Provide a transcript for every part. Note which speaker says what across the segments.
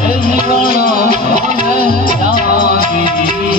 Speaker 1: જીવન મને જાગિયા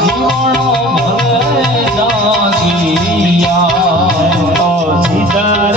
Speaker 1: જીવણો ભલે જાગીયા તો સીતા